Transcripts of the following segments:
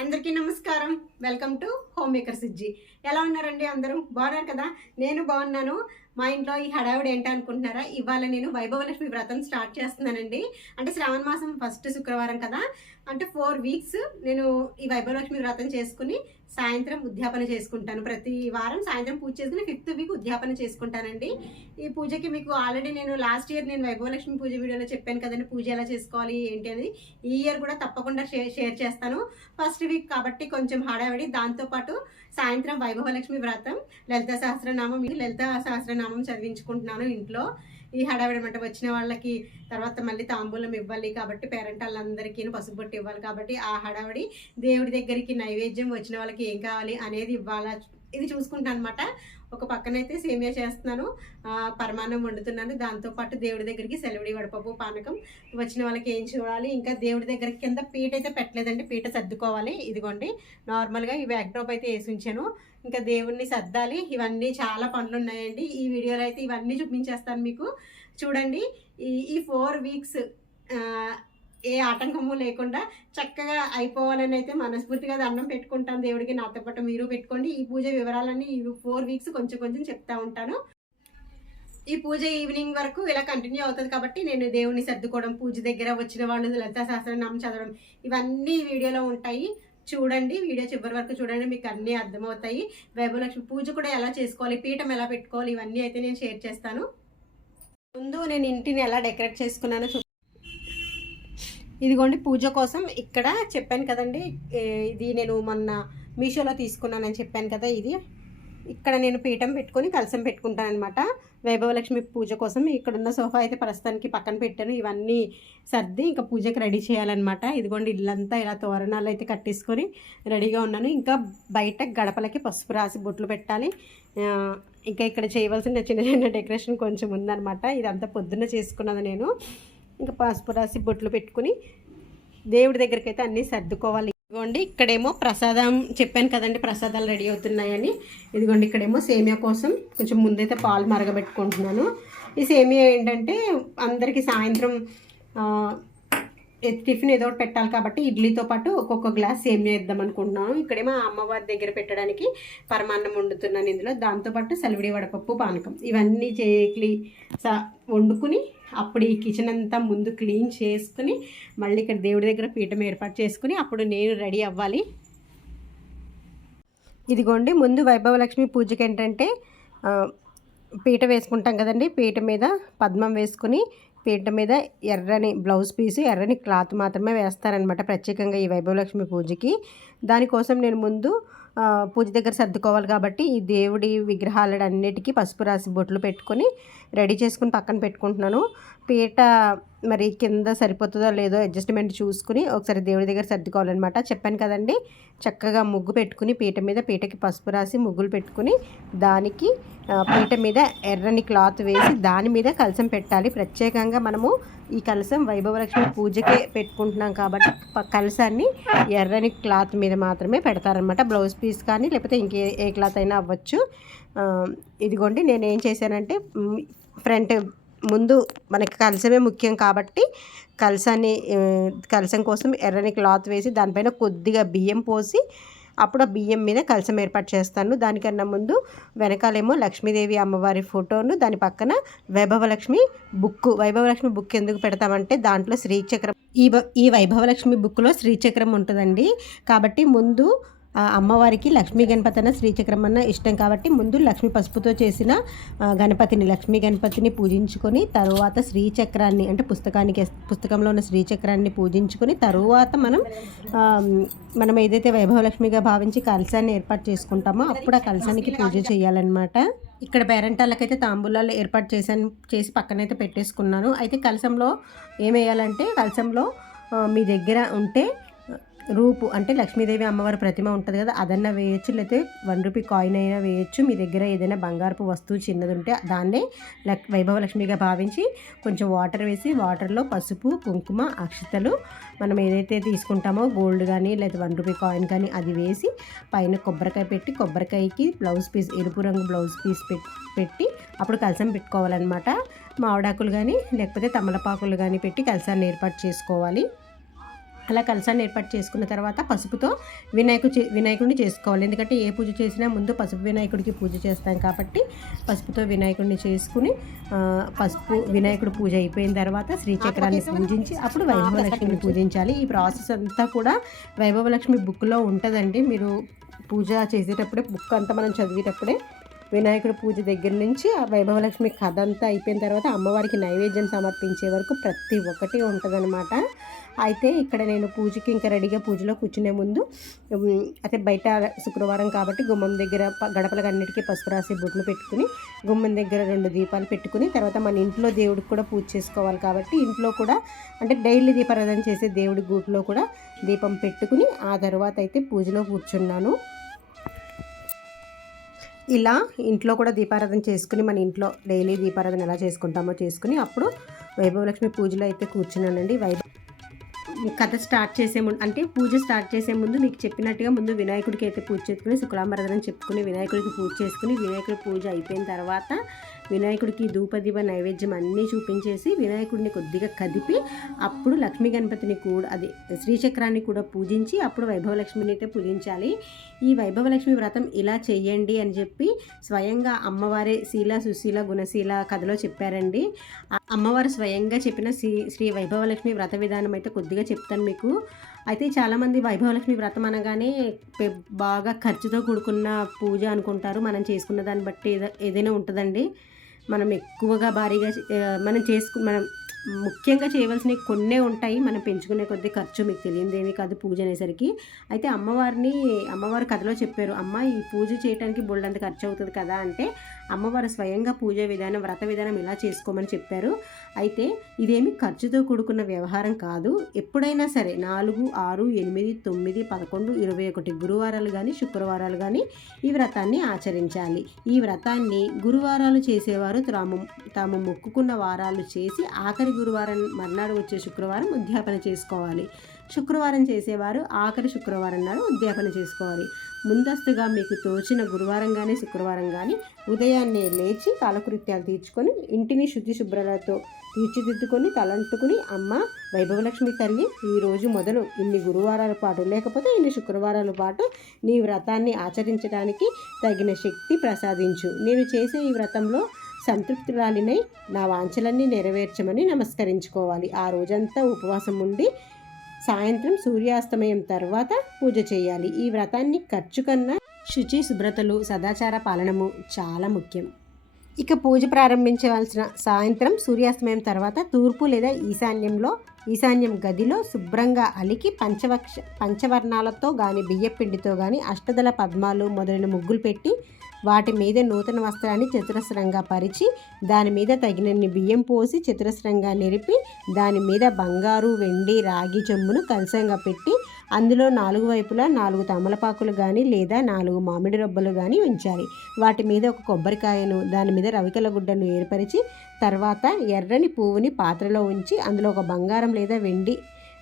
అందరికీ నమస్కారం. Welcome to home makers Sijji. ఎలా ఉన్నారండి అందరూ? బాగున్నారు కదా? నేను బాగున్నాను. మా ఇంట్లో ఈ హడావిడి ఏంటి అనుకుంటున్నారా? ఇవాళ నేను వైభవలక్ష్మి వ్రతం స్టార్ట్ చేస్తున్నానండి. అంటే శ్రావణ మాసం ఫస్ట్ శుక్రవారం కదా. అంటే ఫోర్ వీక్స్ నేను ఈ వైభవలక్ష్మి వ్రతం చేసుకుని సాయంత్రం ఉద్యాపన చేసుకుంటాను. ప్రతి వారం సాయంత్రం పూజ చేసుకుని ఫిఫ్త్ వీక్ ఉద్యాపన చేసుకుంటానండి. ఈ పూజకి మీకు ఆల్రెడీ నేను లాస్ట్ ఇయర్ నేను వైభవలక్ష్మి పూజ వీడియోలో చెప్పాను కదండి. పూజ ఎలా చేసుకోవాలి ఏంటి అనేది. ఈ ఇయర్ కూడా తప్పకుండా షేర్ షేర్ చేస్తాను. ఫస్ట్ వీక్ కాబట్టి కొంచెం హడావిడి. దాంతోపాటు సాయంత్రం వైభవలక్ష్మి వ్రతం లలిత సహస్రనామం ఈ లలిత సహస్రనామం చదివించుకుంటున్నాను ఇంట్లో. ఈ హడావిడి అనమాట వచ్చిన వాళ్ళకి తర్వాత మళ్ళీ తాంబూలం ఇవ్వాలి కాబట్టి పేరెంట్ వాళ్ళందరికీ పసుపు పొట్టి ఇవ్వాలి కాబట్టి ఆ హడావిడి దేవుడి దగ్గరికి నైవేద్యం వచ్చిన వాళ్ళకి ఏం కావాలి అనేది ఇవ్వాలా? ఇది చూసుకుంటాను అనమాట ఒక పక్కనైతే సేమియా చేస్తున్నాను. పరమాన్నం వండుతున్నాను. దాంతోపాటు దేవుడి దగ్గరికి సెలవుడి వడపప్పు పానకం వచ్చిన వాళ్ళకి ఏం చూడాలి? ఇంకా దేవుడి దగ్గర కింద పీట అయితే పెట్టలేదండి. పీట సర్దుకోవాలి. ఇదిగోండి. నార్మల్గా ఈ బ్యాక్డ్రాప్ అయితే వేసి ఉంచాను. ఇంకా దేవుణ్ణి సర్దాలి. ఇవన్నీ చాలా పనులు ఉన్నాయండి. ఈ వీడియోలో అయితే ఇవన్నీ చూపించేస్తాను మీకు. చూడండి. ఈ ఈ ఫోర్ వీక్స్ ఏ ఆటంకము లేకుండా చక్కగా అయిపోవాలని అయితే మనస్ఫూర్తిగా దండం పెట్టుకుంటాను దేవుడికి. నాతో పాటు మీరు పెట్టుకోండి. ఈ పూజ వివరాలన్నీ ఈ ఫోర్ వీక్స్ కొంచెం కొంచెం చెప్తా ఉంటాను. ఈ పూజ ఈవినింగ్ వరకు ఇలా కంటిన్యూ అవుతుంది కాబట్టి నేను దేవుని సర్దుకోవడం పూజ దగ్గర వచ్చిన వాళ్ళు లలితా సహస్రనామం చదవడం ఇవన్నీ వీడియోలో ఉంటాయి. చూడండి వీడియో చివరి వరకు చూడండి మీకు అన్నీ అర్థమవుతాయి. వైభవలక్ష్మి పూజ కూడా ఎలా చేసుకోవాలి పీఠం ఎలా పెట్టుకోవాలి ఇవన్నీ అయితే నేను షేర్ చేస్తాను. ముందు నేను ఇంటిని ఎలా డెకరేట్ చేసుకున్నానో చూ ఇదిగోండి పూజ కోసం ఇక్కడ చెప్పాను కదండి ఇది నేను మొన్న మీషోలో తీసుకున్నానని చెప్పాను కదా ఇది. ఇక్కడ నేను పీఠం పెట్టుకొని కలసం పెట్టుకుంటానమాట వైభవలక్ష్మి పూజ కోసం ఇక్కడ ఉన్న సోఫా అయితే ప్రస్తుతానికి పక్కన పెట్టాను. ఇవన్నీ సర్ది ఇంకా పూజకి రెడీ చేయాలన్నమాట. ఇదిగోండి ఇల్లంతా ఇలా తోరణాలు అయితే కట్టేసుకొని రెడీగా ఉన్నాను. ఇంకా బయట గడపలకి పసుపు రాసి బొట్లు పెట్టాలి. ఇంకా ఇక్కడ చేయవలసిన చిన్న చిన్న డెకరేషన్ కొంచెం ఉందన్నమాట. ఇదంతా పొద్దున్న చేసుకున్నది నేను. ఇంకా పసుపు రాసి బొట్లు పెట్టుకుని దేవుడి దగ్గరికి అయితే అన్నీ సర్దుకోవాలి. ఇదిగోండి ఇక్కడేమో ప్రసాదం చెప్పాను కదండి ప్రసాదాలు రెడీ అవుతున్నాయని. ఇదిగోండి ఇక్కడేమో సేమియా కోసం కొంచెం ముందైతే పాలు మరగబెట్టుకుంటున్నాను. ఈ సేమియా ఏంటంటే అందరికీ సాయంత్రం టిఫిన్ ఏదో ఒకటి పెట్టాలి కాబట్టి ఇడ్లీతో పాటు ఒక్కొక్క గ్లాస్ సేమియా ఇద్దాం అనుకుంటున్నాను. ఇక్కడేమో అమ్మవారి దగ్గర పెట్టడానికి పరమాన్నం వండుతున్నాను ఇందులో. దాంతోపాటు సలివిడి వడపప్పు పానకం. ఇవన్నీ చేక్లి సా వండుకుని అప్పుడు ఈ కిచెన్ అంతా ముందు క్లీన్ చేసుకుని మళ్ళీ ఇక్కడ దేవుడి దగ్గర పీఠం ఏర్పాటు చేసుకుని అప్పుడు నేను రెడీ అవ్వాలి. ఇదిగోండి ముందు వైభవలక్ష్మి పూజకి ఏంటంటే పీట వేసుకుంటాం కదండి. పీట మీద పద్మం వేసుకుని పీట మీద ఎర్రని బ్లౌజ్ పీసు ఎర్రని క్లాత్ మాత్రమే వేస్తారనమాట ప్రత్యేకంగా ఈ వైభవలక్ష్మి పూజకి. దానికోసం నేను ముందు పూజ దగ్గర సర్దుకోవాలి కాబట్టి ఈ దేవుడి విగ్రహాలన్నిటికీ పసుపు రాసి బొట్లు పెట్టుకొని రెడీ చేసుకుని పక్కన పెట్టుకుంటున్నాను. పీట మరి కింద సరిపోతుందో లేదో అడ్జస్ట్మెంట్ చూసుకుని ఒకసారి దేవుడి దగ్గర సర్దుకోవాలన్నమాట. చెప్పాను కదండి చక్కగా ముగ్గు పెట్టుకుని పీట మీద పీటకి పసుపు రాసి ముగ్గులు పెట్టుకుని దానికి పీట మీద ఎర్రని క్లాత్ వేసి దాని మీద కలసం పెట్టాలి. ప్రత్యేకంగా మనము ఈ కలసం వైభవలక్ష్మి పూజకే పెట్టుకుంటున్నాం కాబట్టి కలసాన్ని ఎర్రని క్లాత్ మీద మాత్రమే పెడతారనమాట బ్లౌజ్ పీస్ కానీ లేకపోతే ఇంకే ఏ క్లాత్ అయినా అవ్వచ్చు. ఇదిగోండి నేను ఏం చేశానంటే ఫ్రంట్ ముందు మనకి కలసమే ముఖ్యం కాబట్టి కలసాన్ని కలసం కోసం ఎర్రని క్లాత్ వేసి దానిపైన కొద్దిగా బియ్యం పోసి అప్పుడు ఆ బియ్యం మీద కలసం ఏర్పాటు చేస్తాను. దానికన్నా ముందు వెనకాలేమో లక్ష్మీదేవి అమ్మవారి ఫోటోను దాని పక్కన వైభవలక్ష్మి బుక్ వైభవలక్ష్మి బుక్ ఎందుకు పెడతామంటే దాంట్లో శ్రీచక్రం ఈ ఈ వైభవలక్ష్మి బుక్లో శ్రీచక్రం ఉంటుందండి. కాబట్టి ముందు అమ్మవారికి లక్ష్మీ గణపతి అన్న శ్రీచక్రం అన్న ఇష్టం కాబట్టి ముందు లక్ష్మీ పసుపుతో చేసిన గణపతిని లక్ష్మీ గణపతిని పూజించుకొని తరువాత శ్రీచక్రాన్ని అంటే పుస్తకానికి పుస్తకంలో ఉన్న శ్రీచక్రాన్ని పూజించుకొని తరువాత మనం మనం ఏదైతే వైభవలక్ష్మిగా భావించి కలశాన్ని ఏర్పాటు చేసుకుంటామో అప్పుడు ఆ కలశానికి పూజ చేయాలన్నమాట. ఇక్కడ పేరెంటాలకైతే తాంబూలాలు ఏర్పాటు చేశాను చేసి పక్కనైతే పెట్టేసుకున్నాను. అయితే కలశంలో ఏమేయాలంటే కలశంలో మీ దగ్గర ఉంటే రూపు అంటే లక్ష్మీదేవి అమ్మవారి ప్రతిమ ఉంటుంది కదా అదన్నా వేయచ్చు. లేకపోతే వన్ రూపీ కాయిన్ అయినా వేయచ్చు. మీ దగ్గర ఏదైనా బంగారపు వస్తువు చిన్నది ఉంటే దాన్నే లక్ వైభవలక్ష్మిగా భావించి కొంచెం వాటర్ వేసి వాటర్లో పసుపు కుంకుమ అక్షతలు మనం ఏదైతే తీసుకుంటామో గోల్డ్ కానీ లేదా వన్ రూపీ కాయిన్ కానీ అది వేసి పైన కొబ్బరికాయ పెట్టి కొబ్బరికాయకి బ్లౌజ్ పీస్ ఎరుపు రంగు బ్లౌజ్ పీస్ పెట్టి అప్పుడు కలసం పెట్టుకోవాలన్నమాట. మామిడాకులు కానీ లేకపోతే తమలపాకులు కానీ పెట్టి కలసాన్ని ఏర్పాటు చేసుకోవాలి. అలా కలసాన్ని ఏర్పాటు చేసుకున్న తర్వాత పసుపుతో వినాయకు చే వినాయకుడిని చేసుకోవాలి. ఎందుకంటే ఏ పూజ చేసినా ముందు పసుపు వినాయకుడికి పూజ చేస్తాం కాబట్టి పసుపుతో వినాయకుడిని చేసుకుని పసుపు వినాయకుడు పూజ అయిపోయిన తర్వాత శ్రీచక్రాన్ని పూజించి అప్పుడు వైభవలక్ష్మిని పూజించాలి. ఈ ప్రాసెస్ అంతా కూడా వైభవలక్ష్మి బుక్లో ఉంటుందండి. మీరు పూజ చేసేటప్పుడే బుక్ అంతా మనం చదివేటప్పుడే వినాయకుడి పూజ దగ్గర నుంచి ఆ వైభవలక్ష్మి కథ అంతా అయిపోయిన తర్వాత అమ్మవారికి నైవేద్యం సమర్పించే వరకు ప్రతి ఒక్కటి ఉంటుందన్నమాట. అయితే ఇక్కడ నేను పూజకి ఇంకా రెడీగా పూజలో కూర్చునే ముందు అయితే బయట శుక్రవారం కాబట్టి గుమ్మం దగ్గర గడపలకు అన్నిటికీ పసుపు రాసి బొట్లు పెట్టుకుని గుమ్మం దగ్గర రెండు దీపాలు పెట్టుకుని తర్వాత మన ఇంట్లో దేవుడికి కూడా పూజ చేసుకోవాలి కాబట్టి ఇంట్లో కూడా అంటే డైలీ దీపారాధన చేసే దేవుడి గూట్లో కూడా దీపం పెట్టుకుని ఆ తర్వాత అయితే పూజలో కూర్చున్నాను. ఇలా ఇంట్లో కూడా దీపారాధన చేసుకుని మన ఇంట్లో డైలీ దీపారాధన ఎలా చేసుకుంటామో చేసుకుని అప్పుడు వైభవలక్ష్మి పూజలో అయితే కూర్చున్నానండి. వైభవ కథ స్టార్ట్ చేసే ముందు అంటే పూజ స్టార్ట్ చేసే ముందు మీకు చెప్పినట్టుగా ముందు వినాయకుడికి అయితే పూజ చేసుకుని శుక్లాంబరదనం చెప్పుకుని వినాయకుడికి పూజ చేసుకుని వినాయకుడి పూజ అయిపోయిన తర్వాత వినాయకుడికి ధూపదీప నైవేద్యం అన్నీ చూపించేసి వినాయకుడిని కొద్దిగా కదిపి అప్పుడు లక్ష్మీ గణపతిని కూడా అది శ్రీచక్రాన్ని కూడా పూజించి అప్పుడు వైభవలక్ష్మిని అయితే పూజించాలి. ఈ వైభవలక్ష్మి వ్రతం ఇలా చేయండి అని చెప్పి స్వయంగా అమ్మవారే శీల సుశీల గుణశీల కథలో చెప్పారండి. అమ్మవారు స్వయంగా చెప్పిన శ్రీ శ్రీ వైభవలక్ష్మి వ్రత విధానం అయితే కొద్దిగా చెప్తాను మీకు. అయితే చాలామంది వైభవలక్ష్మి వ్రతం అనగానే బాగా ఖర్చుతో కూడుకున్న పూజ అనుకుంటారు. మనం చేసుకున్న దాన్ని బట్టి ఏదైనా ఉంటుందండి. మనం ఎక్కువగా భారీగా మనం చేసుకు మనం ముఖ్యంగా చేయవలసినవి కొన్నే ఉంటాయి. మనం పెంచుకునే కొద్ది ఖర్చు మీకు తెలియదేమీ కాదు పూజ అనేసరికి. అయితే అమ్మవారిని అమ్మవారు కథలో చెప్పారు అమ్మ ఈ పూజ చేయడానికి బోల్డంత ఖర్చు అవుతుంది కదా అంటే అమ్మవారు స్వయంగా పూజ విధానం వ్రత విధానం ఇలా చేసుకోమని చెప్పారు. అయితే ఇదేమి ఖర్చుతో కూడుకున్న వ్యవహారం కాదు. ఎప్పుడైనా సరే నాలుగు ఆరు ఎనిమిది తొమ్మిది పదకొండు ఇరవై ఒకటి గురువారాలు కానీ శుక్రవారాలు కానీ ఈ వ్రతాన్ని ఆచరించాలి. ఈ వ్రతాన్ని గురువారాలు చేసేవారు తాము తాము మొక్కుకున్న వారాలు చేసి ఆఖరి గురువారం మర్నాడు వచ్చే శుక్రవారం ఉద్యాపన చేసుకోవాలి. శుక్రవారం చేసేవారు ఆఖరి శుక్రవారం నాడు ఉద్యాపన చేసుకోవాలి. ముందస్తుగా మీకు తోచిన గురువారం కానీ శుక్రవారం కానీ ఉదయాన్నే లేచి కాలకృత్యాలు తీర్చుకొని ఇంటిని శుద్ధి శుభ్రలతో తీర్చిదిద్దుకొని తలంటుకుని అమ్మ వైభవలక్ష్మి తల్లి ఈరోజు మొదలు ఇన్ని గురువారాల పాటు లేకపోతే ఇన్ని శుక్రవారాల పాటు నీ వ్రతాన్ని ఆచరించడానికి తగిన శక్తి ప్రసాదించు. నేను చేసే ఈ వ్రతంలో సంతృప్తురాలినై నా వాంఛలన్నీ నెరవేర్చమని నమస్కరించుకోవాలి. ఆ రోజంతా ఉపవాసం ఉండి సాయంత్రం సూర్యాస్తమయం తర్వాత పూజ చేయాలి. ఈ వ్రతాన్ని ఖర్చు కన్నా శుచి శుభ్రతలు సదాచార పాలనము చాలా ముఖ్యం. ఇక పూజ ప్రారంభించవలసిన సాయంత్రం సూర్యాస్తమయం తర్వాత తూర్పు లేదా ఈశాన్యంలో ఈశాన్యం గదిలో శుభ్రంగా అలికి పంచవక్ష పంచవర్ణాలతో కానీ బియ్యపిండితో కానీ అష్టదల పద్మాలు మొదలైన ముగ్గులు పెట్టి వాటి మీద నూతన వస్త్రాన్ని చతురస్రంగా పరిచి దాని మీద తగినన్ని బియ్యం పోసి చతురస్రంగా నిరిపి దాని మీద బంగారు వెండి రాగి చెంబును కలసంగా పెట్టి అందులో నాలుగు వైపులా నాలుగు తమలపాకులు కానీ లేదా నాలుగు మామిడి రొబ్బలు కానీ ఉంచాలి. వాటి మీద ఒక కొబ్బరికాయను దాని మీద రవికల గుడ్డను ఏర్పరిచి తర్వాత ఎర్రని పువ్వుని పాత్రలో ఉంచి అందులో ఒక బంగారం లేదా వెండి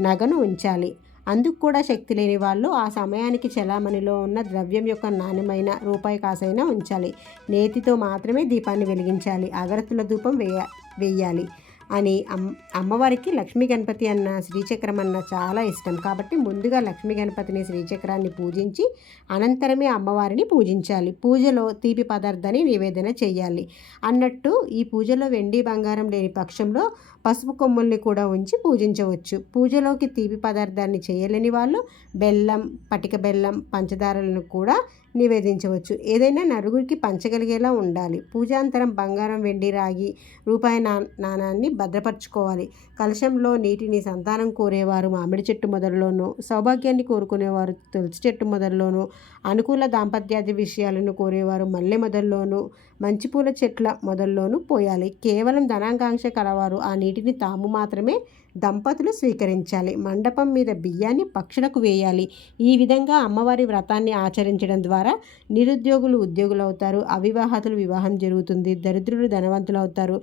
నగను ఉంచాలి. అందుకు కూడా శక్తి లేని వాళ్ళు ఆ సమయానికి చలామణిలో ఉన్న ద్రవ్యం యొక్క నాణ్యమైన రూపాయి కాసైనా ఉంచాలి. నేతితో మాత్రమే దీపాన్ని వెలిగించాలి. అగరత్తుల ధూపం వేయ వేయాలి. అని అమ్ అమ్మవారికి లక్ష్మీ గణపతి అన్న శ్రీచక్రం అన్న చాలా ఇష్టం. కాబట్టి ముందుగా లక్ష్మీ గణపతిని శ్రీచక్రాన్ని పూజించి అనంతరమే అమ్మవారిని పూజించాలి. పూజలో తీపి పదార్థాన్ని నివేదన చేయాలి. అన్నట్టు ఈ పూజలో వెండి బంగారం లేని పక్షంలో పసుపు కొమ్ముల్ని కూడా ఉంచి పూజించవచ్చు. పూజలోకి తీపి పదార్థాన్ని చేయలేని వాళ్ళు బెల్లం పటిక బెల్లం పంచదారలను కూడా నివేదించవచ్చు. ఏదైనా నలుగురికి పంచగలిగేలా ఉండాలి. పూజాంతరం బంగారం వెండి రాగి రూపాయి నా నాణాన్ని భద్రపరచుకోవాలి. కలశంలో నీటిని సంతానం కోరేవారు మామిడి చెట్టు మొదల్లోనూ సౌభాగ్యాన్ని కోరుకునేవారు తులసి చెట్టు మొదల్లోనూ అనుకూల దాంపత్యాది విషయాలను కోరేవారు మల్లె మొదల్లోనూ మంచి పూల చెట్ల మొదల్లోనూ పోయాలి. కేవలం ధనాకాంక్ష కలవారు ఆ నీటిని తాము మాత్రమే దంపతులు స్వీకరించాలి. మండపం మీద బియ్యాన్ని పక్షులకు వేయాలి. ఈ విధంగా అమ్మవారి వ్రతాన్ని ఆచరించడం ద్వారా నిరుద్యోగులు ఉద్యోగులు అవుతారు అవివాహతులు వివాహం జరుగుతుంది. దరిద్రులు ధనవంతులు అవుతారు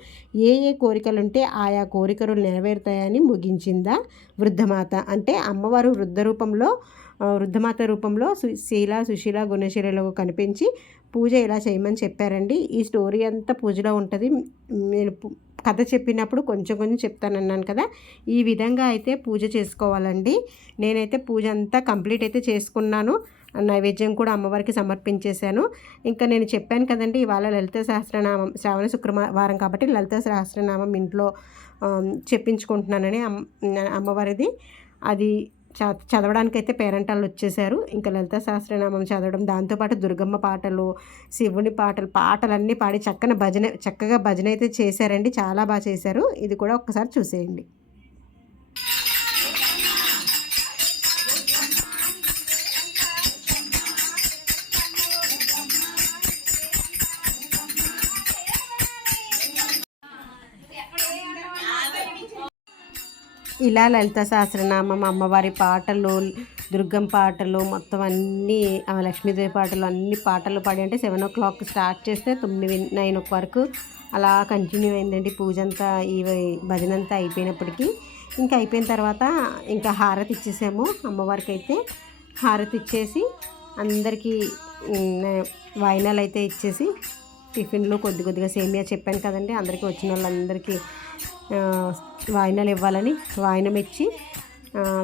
ఏ ఏ కోరికలుంటే ఆయా కోరికలు నెరవేరుతాయని ముగించిందా వృద్ధమాత. అంటే అమ్మవారు వృద్ధ రూపంలో వృద్ధమాత రూపంలో శీల సుశీల గుణశీలలో కనిపించి పూజ ఇలా చేయమని చెప్పారండి. ఈ స్టోరీ అంతా పూజలో ఉంటుంది. నేను కథ చెప్పినప్పుడు కొంచెం కొంచెం చెప్తానన్నాను కదా. ఈ విధంగా అయితే పూజ చేసుకోవాలండి. నేనైతే పూజ అంతా కంప్లీట్ అయితే చేసుకున్నాను. నైవేద్యం కూడా అమ్మవారికి సమర్పించేశాను. ఇంకా నేను చెప్పాను కదండి ఇవాళ లలిత సహస్రనామం శ్రావణ శుక్రవారం కాబట్టి లలిత సహస్రనామం ఇంట్లో చెప్పించుకుంటున్నానని అమ్మవారిది. అది చదవడానికైతే పేరెంటాళ్ళు వచ్చేసారు ఇంకా లలిత సహస్రనామం చదవడం దాంతోపాటు దుర్గమ్మ పాటలు శివుని పాటలు పాటలన్నీ పాడి చక్కన భజన చక్కగా భజన అయితే చేశారండి. చాలా బాగా చేశారు. ఇది కూడా ఒక్కసారి చూసేయండి. ఇలా లలిత సహస్రనామం అమ్మవారి పాటలు దుర్గం పాటలు మొత్తం అన్నీ లక్ష్మీదేవి పాటలు అన్ని పాటలు పాడి అంటే సెవెన్ ఓ క్లాక్ స్టార్ట్ చేస్తే తొమ్మిది నైన్ ఓ వరకు అలా కంటిన్యూ అయిందండి. పూజ అంతా ఈ భజన అంతా అయిపోయినప్పటికీ. ఇంకా అయిపోయిన తర్వాత ఇంకా హారతి ఇచ్చేసాము. అమ్మవారికి అయితే హారతి ఇచ్చేసి అందరికీ వాయినాలు అయితే ఇచ్చేసి టిఫిన్లు కొద్ది కొద్దిగా సేమియా చెప్పాను కదండి. అందరికీ వచ్చిన వాళ్ళందరికీ వాయినాలు ఇవ్వాలని వాయినం ఇచ్చి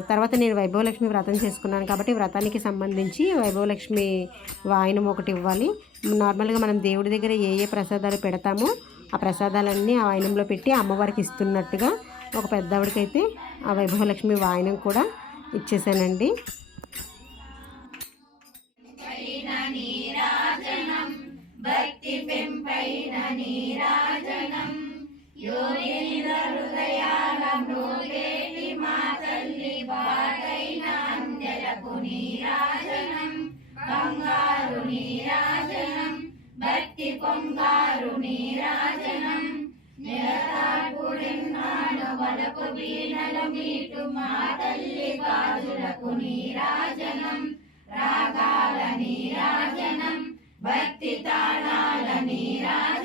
తర్వాత నేను వైభవలక్ష్మి వ్రతం చేసుకున్నాను కాబట్టి వ్రతానికి సంబంధించి వైభవలక్ష్మి వాయినం ఒకటి ఇవ్వాలి. నార్మల్గా మనం దేవుడి దగ్గర ఏ ఏ ప్రసాదాలు పెడతామో ఆ ప్రసాదాలన్నీ ఆ వాయినంలో పెట్టి అమ్మవారికి ఇస్తున్నట్టుగా ఒక పెద్దవాడికైతే ఆ వైభవలక్ష్మి వాయినం కూడా ఇచ్చేసానండి. భక్తి పెంపైన నీరాజనం. యోగేంద్ర హృదయాల మృగేటి మా తల్లి బాటైన అందెలకు నీరాజనం బంగారు నీరాజనం భక్తి పొంగారు నీరాజనం నిరతాపుడెన్నాడు వీణల మీటు మా తల్లి గాజులకు నీరాజనం రాగాల నీరాజనం భక్తి తాళాల నీరాజనం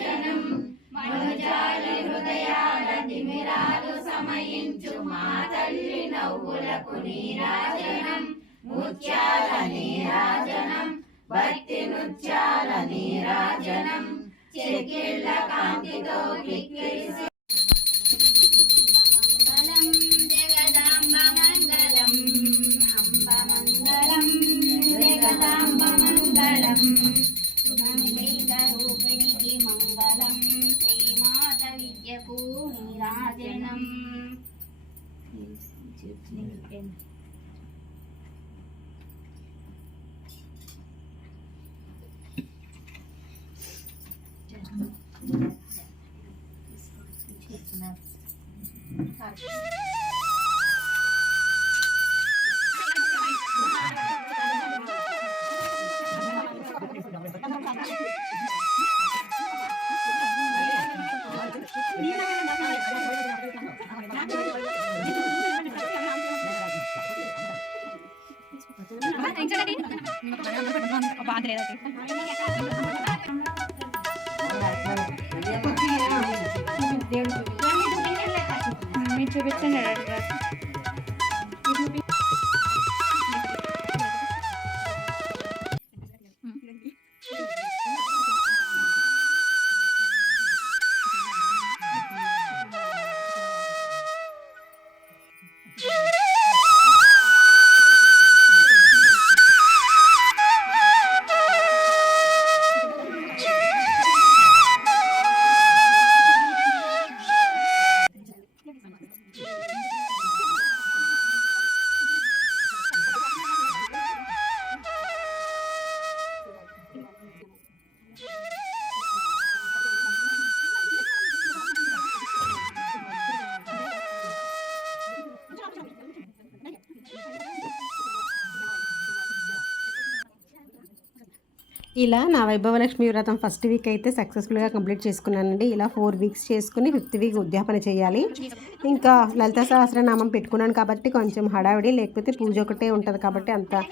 తల్లి నీరాజనం ముత్యాల ఇలా నా వైభవలక్ష్మి వ్రతం ఫస్ట్ వీక్ అయితే సక్సెస్ఫుల్గా కంప్లీట్ చేసుకున్నానండి. ఇలా ఫోర్ వీక్స్ చేసుకుని ఫిఫ్త్ వీక్ ఉద్యాపన చేయాలి. ఇంకా లలిత సహస్రనామం పెట్టుకున్నాను కాబట్టి కొంచెం హడావిడి లేకపోతే పూజ ఒకటే ఉంటుంది కాబట్టి అంత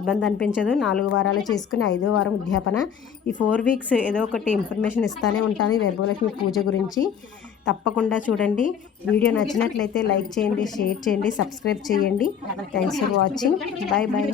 ఇబ్బంది అనిపించదు. నాలుగు వారాలు చేసుకుని ఐదో వారం ఉద్యాపన. ఈ ఫోర్ వీక్స్ ఏదో ఒకటి ఇన్ఫర్మేషన్ ఇస్తానే ఉంటాను వైభవలక్ష్మి పూజ గురించి. తప్పకుండా చూడండి. వీడియో నచ్చినట్లయితే లైక్ చేయండి షేర్ చేయండి సబ్స్క్రైబ్ చేయండి. Thanks for watching bye bye